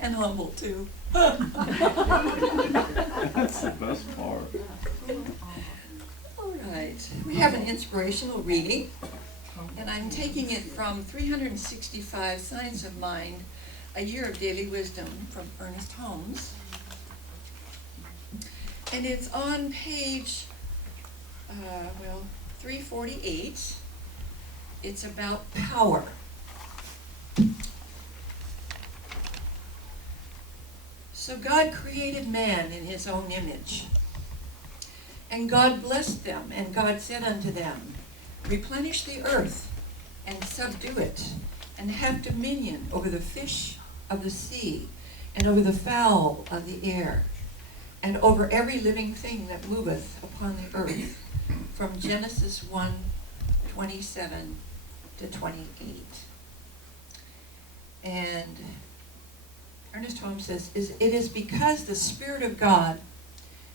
And humble too. That's the best part. All right, we have an inspirational reading, and I'm taking it from 365 Science of Mind, A Year of Daily Wisdom from Ernest Holmes. And it's on page, 348. It's about power. So God created man in his own image. And God blessed them, and God said unto them, replenish the earth, and subdue it, and have dominion over the fish of the sea, and over the fowl of the air, and over every living thing that moveth upon the earth. From Genesis 1:27 to 28. And Ernest Holmes says, it is because the Spirit of God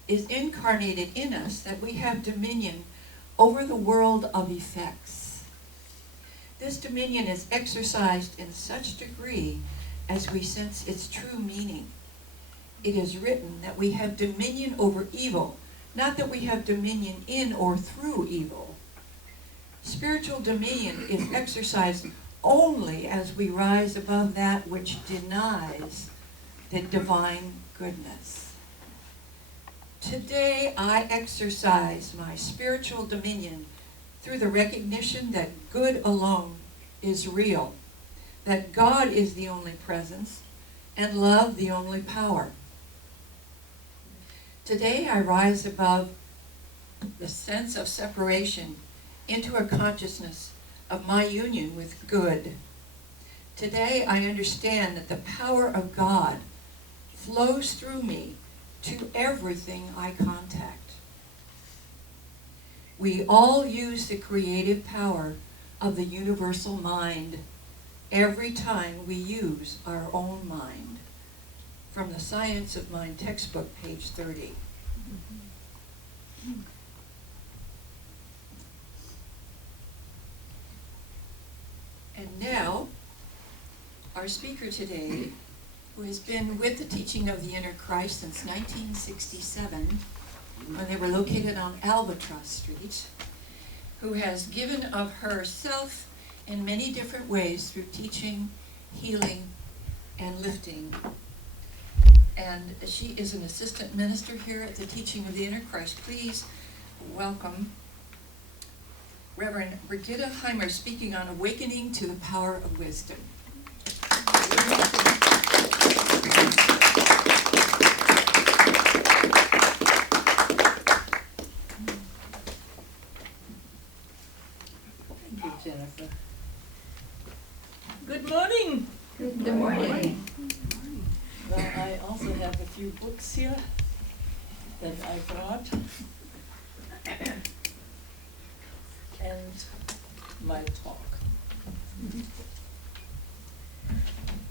is incarnated in us that we have dominion over the world of effects. This dominion is exercised in such degree as we sense its true meaning. It is written that we have dominion over evil, not that we have dominion in or through evil. Spiritual dominion is exercised only as we rise above that which denies the divine goodness. Today I exercise my spiritual dominion through the recognition that good alone is real, that God is the only presence, and love the only power. Today I rise above the sense of separation into a consciousness of my union with good. Today I understand that the power of God flows through me to everything I contact. We all use the creative power of the universal mind every time we use our own mind. From the Science of Mind textbook, page 30. And now, our speaker today, who has been with the teaching of the Inner Christ since 1967, when they were located on Allen-Prather Street, who has given of herself in many different ways through teaching, healing, and lifting. And she is an assistant minister here at the Teaching of the Inner Christ. Please welcome Reverend Brigitte Heimers, speaking on awakening to the power of wisdom. Thank you, Jennifer. Good morning. Good morning. Well, I also have a few books here that I brought. And my talk.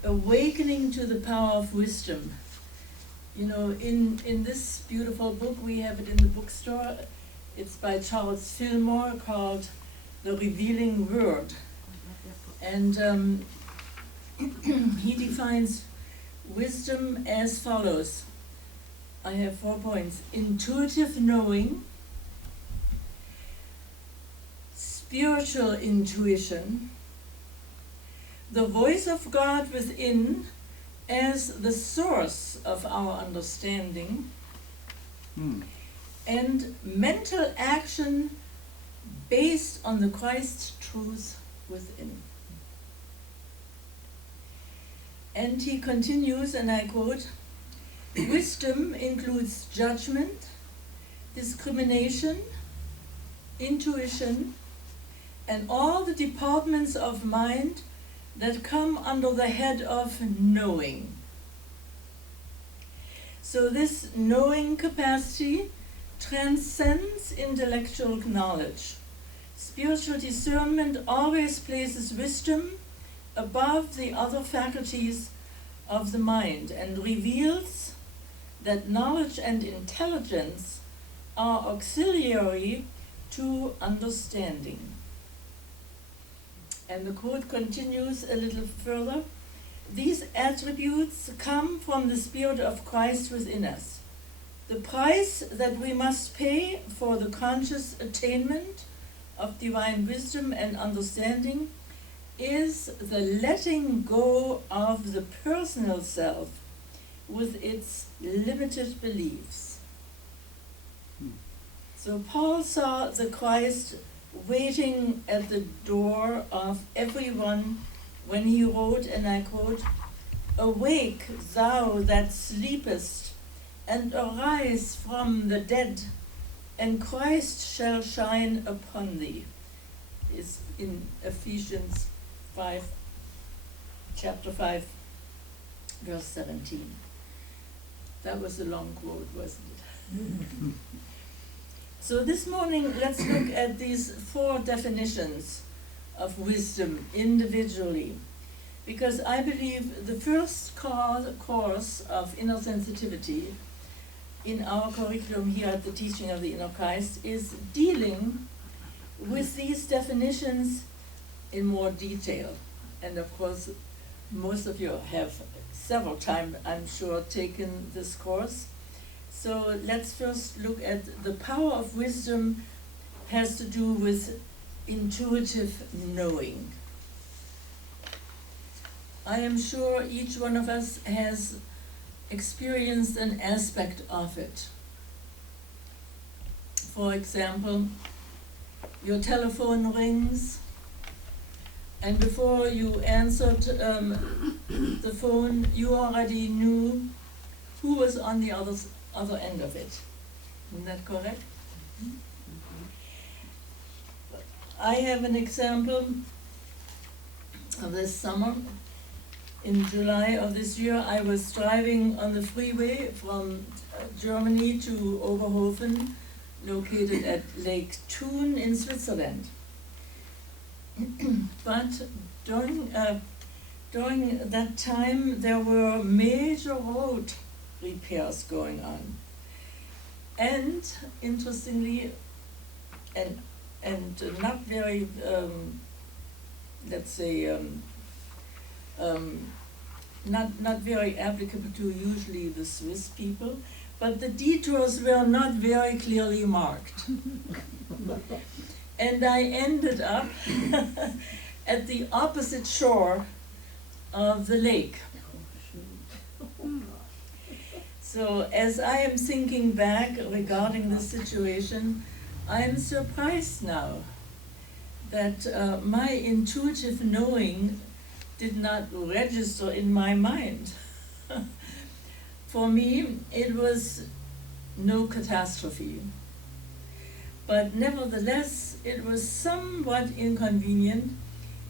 Awakening to the power of wisdom. You know, in this beautiful book, we have it in the bookstore. It's by Charles Fillmore, called The Revealing Word. And he defines wisdom as follows. I have 4 points. Intuitive knowing, spiritual intuition, the voice of God within as the source of our understanding, and mental action based on the Christ truth within. And he continues, and I quote, wisdom includes judgment, discrimination, intuition, and all the departments of mind that come under the head of knowing. So this knowing capacity transcends intellectual knowledge. Spiritual discernment always places wisdom above the other faculties of the mind and reveals that knowledge and intelligence are auxiliary to understanding. And the quote continues a little further. these attributes come from the Spirit of Christ within us. The price that we must pay for the conscious attainment of divine wisdom and understanding is the letting go of the personal self with its limited beliefs. So Paul saw the Christ waiting at the door of everyone when he wrote, and I quote, "Awake, thou that sleepest, and arise from the dead, and Christ shall shine upon thee." Is in Ephesians 5, chapter 5, verse 17. That was a long quote, wasn't it? So this morning, let's look at these 4 definitions of wisdom individually, because I believe the first course of inner sensitivity in our curriculum here at the Teaching of the Inner Christ is dealing with these definitions in more detail. And of course, most of you have several times, I'm sure, taken this course. So let's first look at the power of wisdom has to do with intuitive knowing. I am sure each one of us has experienced an aspect of it. For example, your telephone rings, and before you answered the phone, you already knew who was on the other end of it. Isn't that correct? I have an example of this summer. In July of this year, I was driving on the freeway from Germany to Oberhofen, located at Lake Thun in Switzerland. But during that time, there were major road repairs going on. And interestingly, and not very, let's say, not very applicable to usually the Swiss people, but the detours were not very clearly marked. And I ended up at the opposite shore of the lake. So as I am thinking back regarding this situation, I am surprised now that my intuitive knowing did not register in my mind. For me, it was no catastrophe. But nevertheless, it was somewhat inconvenient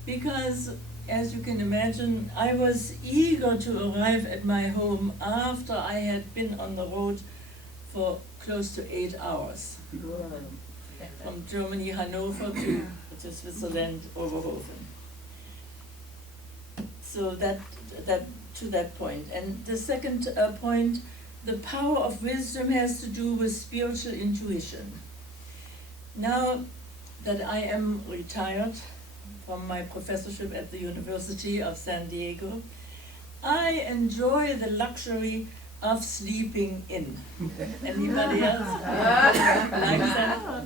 because, as you can imagine, I was eager to arrive at my home after I had been on the road for close to 8 hours. From Germany, Hanover, to Switzerland, Oberhofen. So that to that point. And the second point, the power of wisdom has to do with spiritual intuition. Now that I am retired from my professorship at the University of San Diego, I enjoy the luxury of sleeping in. Anybody else like that?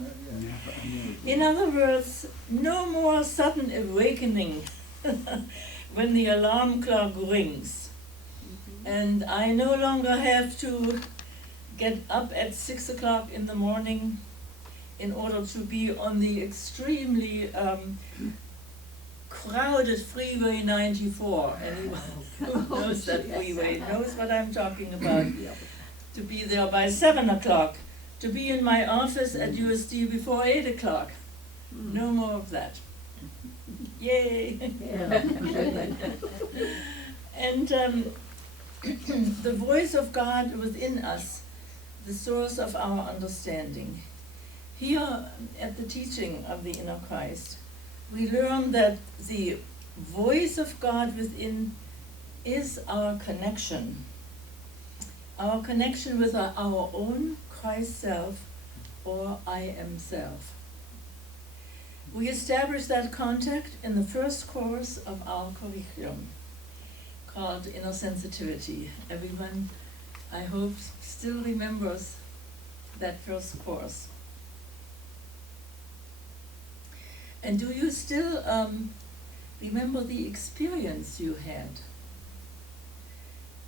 In other words, no more sudden awakening when the alarm clock rings. And I no longer have to get up at 6 o'clock in the morning in order to be on the extremely crowded Freeway 94. Anyone who knows that freeway knows what I'm talking about. To be there by 7 o'clock, to be in my office at USD before 8 o'clock. No more of that. Yay! And the voice of God within us, the source of our understanding. Here at the Teaching of the Inner Christ, we learn that the voice of God within is our connection with our own Christ self, or I am self. We establish that contact in the first course of our curriculum, called Inner Sensitivity. Everyone, I hope, still remembers that first course. And do you still remember the experience you had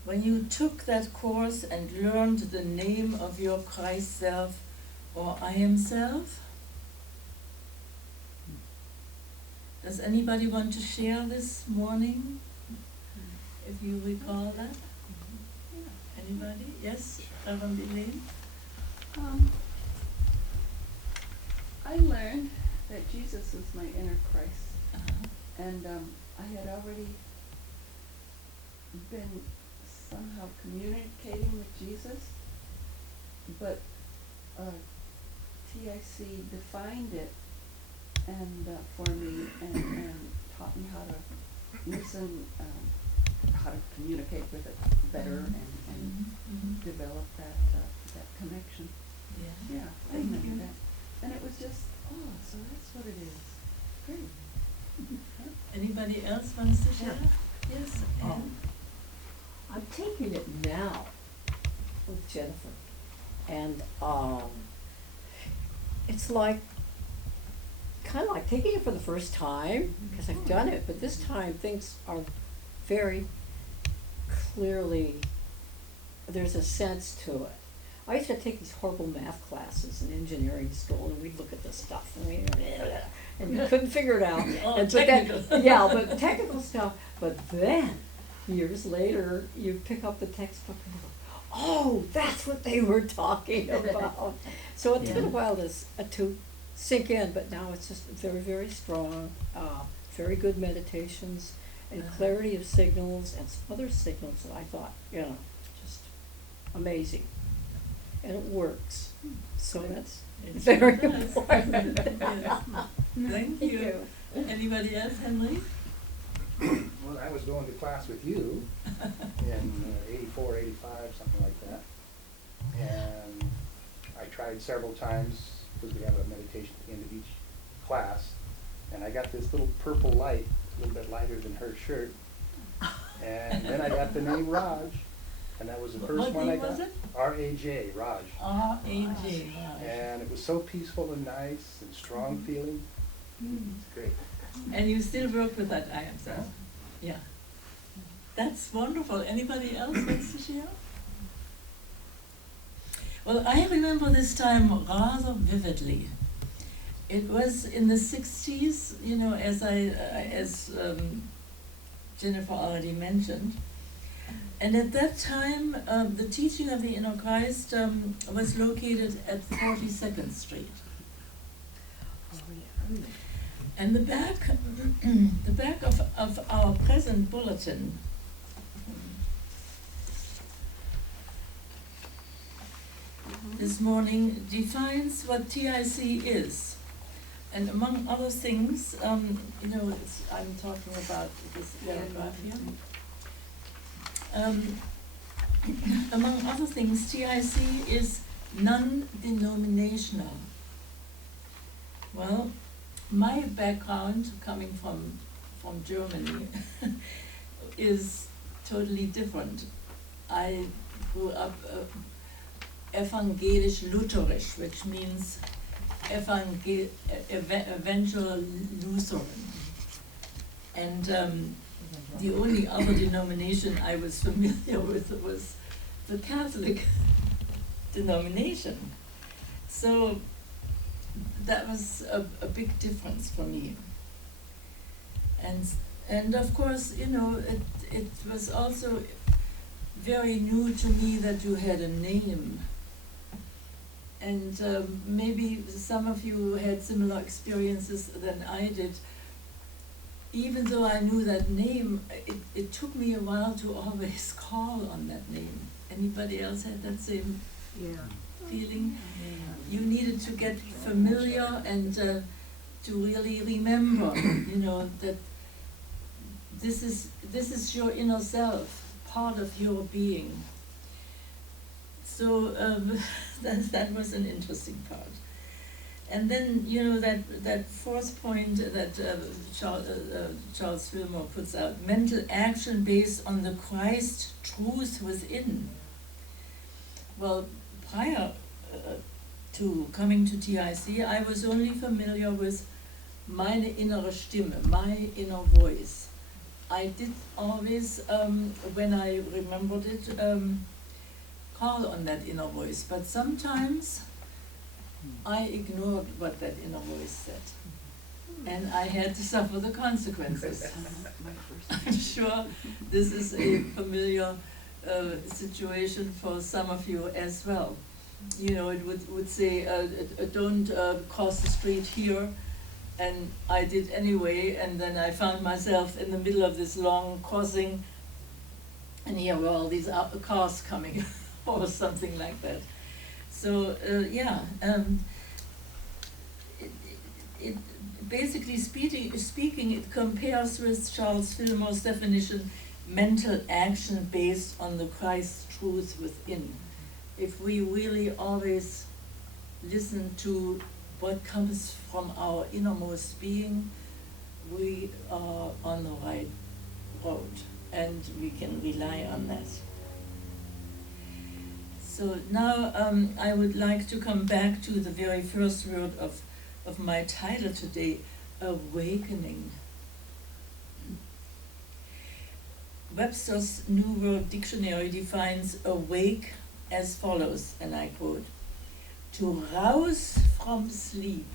when you took that course and learned the name of your Christ self or I am self? Does anybody want to share this morning, if you recall that? Anybody? Yes, Reverend Elaine? I learned that Jesus is my inner Christ, and I had already been somehow communicating with Jesus, but TIC defined it and for me and taught me how to listen, how to communicate with it better and develop that connection. Yeah. Yeah, I Thank remember you. that. And it was just, so that's what it is. Great. Anybody else wants to share? Yes, Oh. Anne? I'm taking it now with Jennifer, and it's like kind of like taking it for the first time because I've done it, but this time things are very clearly, there's a sense to it. I used to take these horrible math classes in engineering school, and we'd look at this stuff, and you couldn't figure it out. Oh, And technical. but technical stuff. But then, years later, you pick up the textbook and you go, oh, that's what they were talking about. So it took a while to sink in, but now it's just very, very strong, very good meditations, and clarity of signals, and some other signals that I thought, just amazing. And it works. So that's It very sure does. important. Yes. Thank you. Anybody else, Henry? Well, I was going to class with you in 84, 85, something like that. And I tried several times, because we have a meditation at the end of each class. And I got this little purple light, a little bit lighter than her shirt. And then I got the name Raj. And that was the first What one I name got. was it? R-A-J, Raj. R-A-J. And it was so peaceful and nice and strong feeling. It's great. And you still work with that I am self? Yeah. That's wonderful. Anybody else wants to share? Well, I remember this time rather vividly. It was in the 60s, as Jennifer already mentioned. And at that time, the teaching of the Inner Christ was located at 42nd Street. And the back of our present bulletin this morning defines what TIC is. And among other things, I'm talking about this paragraph here. Among other things, TIC is non-denominational. Well, my background, coming from Germany, is totally different. I grew up evangelisch-lutherisch, which means eventual Lutheran. And the only other denomination I was familiar with was the Catholic denomination. So that was a big difference for me. And of course, it was also very new to me that you had a name. And maybe some of you had similar experiences than I did. Even though I knew that name, it took me a while to always call on that name. Anybody else had that same feeling? You needed to get familiar and to really remember, that this is your inner self, part of your being. So that was an interesting part. And then, you know, that fourth point that Charles Fillmore puts out, mental action based on the Christ truth within. Well, prior to coming to TIC, I was only familiar with meine innere Stimme, my inner voice. I did always, when I remembered it, call on that inner voice, but sometimes I ignored what that inner voice said, and I had to suffer the consequences. I'm sure this is a familiar situation for some of you as well. You know, it would say, don't cross the street here, and I did anyway, and then I found myself in the middle of this long crossing, and here were all these cars coming, or something like that. So, it basically speaking, it compares with Charles Fillmore's definition, mental action based on the Christ truth within. If we really always listen to what comes from our innermost being, we are on the right road, and we can rely on that. So now I would like to come back to the very first word of my title today, awakening. Webster's New World Dictionary defines awake as follows, and I quote, to rouse from sleep,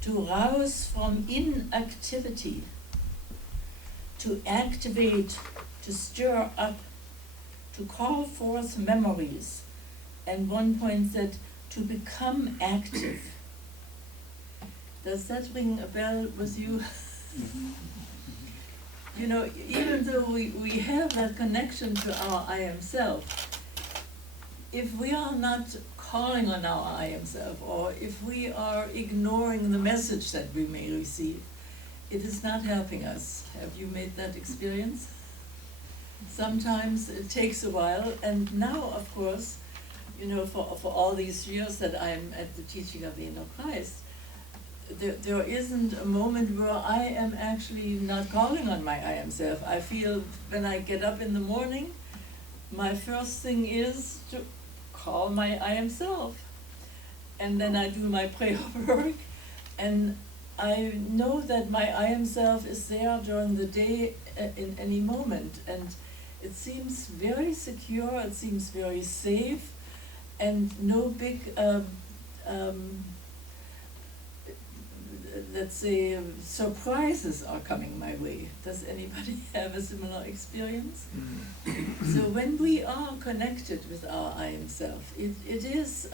to rouse from inactivity, to activate, to stir up, to call forth memories, and one point said, to become active. Does that ring a bell with you? You know, even though we have that connection to our I am self, if we are not calling on our I am self, or if we are ignoring the message that we may receive, it is not helping us. Have you made that experience? Sometimes it takes a while, and now, of course, you know, for all these years that I'm at the teaching of the inner Christ, there isn't a moment where I am actually not calling on my I am self. I feel when I get up in the morning, my first thing is to call my I am self. And then I do my prayer work, and I know that my I am self is there during the day in any moment. And it seems very secure, it seems very safe, and no big let's say, surprises are coming my way. Does anybody have a similar experience? So when we are connected with our I am self, it is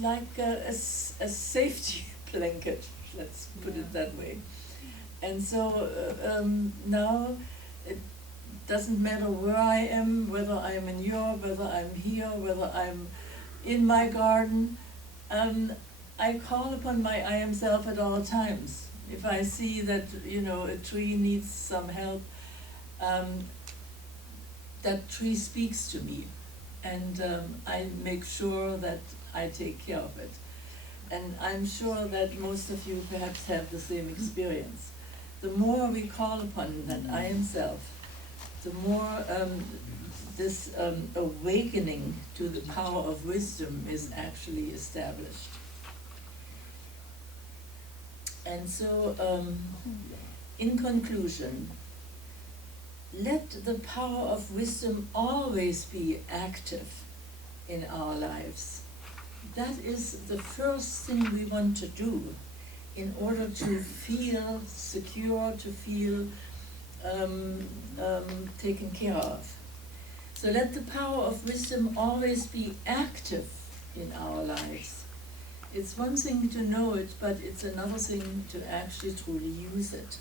like a safety blanket, let's put it that way. And so now it doesn't matter where I am, whether I'm in Europe, whether I'm here, whether I'm in my garden, I call upon my I am self at all times. If I see that, you know, a tree needs some help, that tree speaks to me, and I make sure that I take care of it. And I'm sure that most of you perhaps have the same experience. The more we call upon that I am self, the more this awakening to the power of wisdom is actually established. And so, in conclusion, let the power of wisdom always be active in our lives. That is the first thing we want to do in order to feel secure, to feel taken care of. So let the power of wisdom always be active in our lives. It's one thing to know it, but it's another thing to actually truly use it.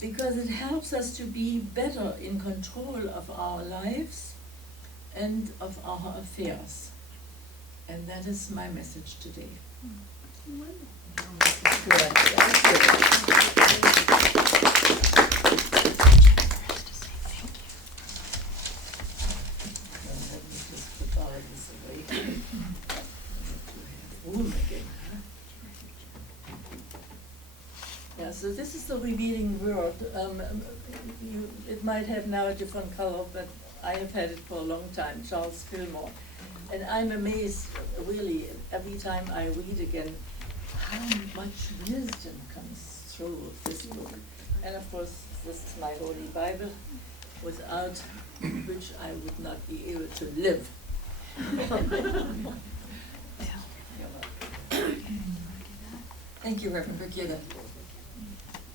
Because it helps us to be better in control of our lives and of our affairs. And that is my message today. Let me just put all of this away. So this is the revealing word. It might have now a different color, but I have had it for a long time, Charles Fillmore. And I'm amazed, really, every time I read again, how much wisdom comes through this book. And of course, this is my Holy Bible, without which I would not be able to live. Thank you, Reverend Brigitte.